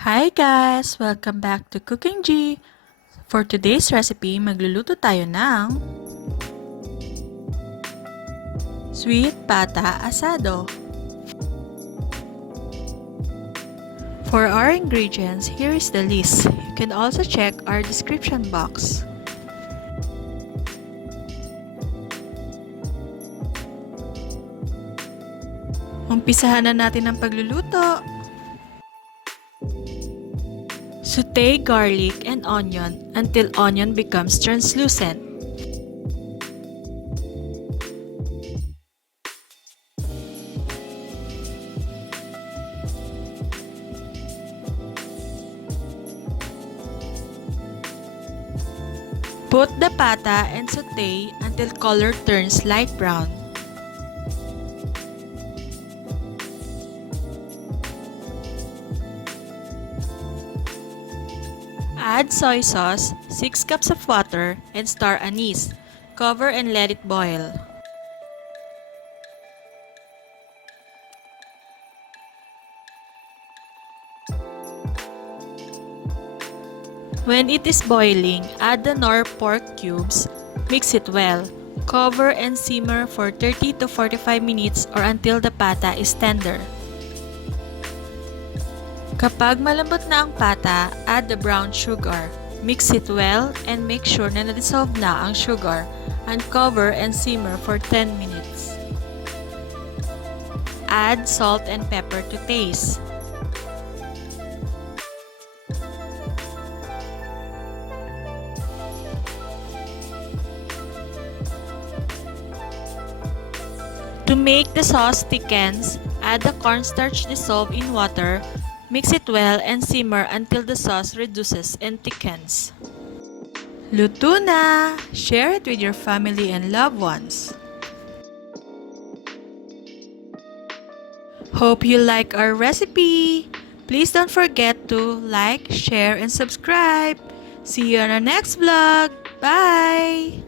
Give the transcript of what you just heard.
Hi guys! Welcome back to Cookingee! For today's recipe, magluluto tayo ng sweet pata asado. For our ingredients, here is the list. You can also check our description box. Umpisahan na natin ang pagluluto. Saute garlic and onion until onion becomes translucent. Put the pata and saute until color turns light brown. Add soy sauce, 6 cups of water, and star anise. Cover and let it boil. When it is boiling, add the Knorr pork cubes. Mix it well. Cover and simmer for 30 to 45 minutes or until the pata is tender. Kapag malambot na ang pata, add the brown sugar. Mix it well and make sure na na-dissolve na ang sugar. And cover and simmer for 10 minutes. Add salt and pepper to taste. To make the sauce thickens, add the cornstarch dissolved in water. Mix it well and simmer until the sauce reduces and thickens. Luto na! Share it with your family and loved ones. Hope you like our recipe! Please don't forget to like, share, and subscribe. See you on our next vlog. Bye!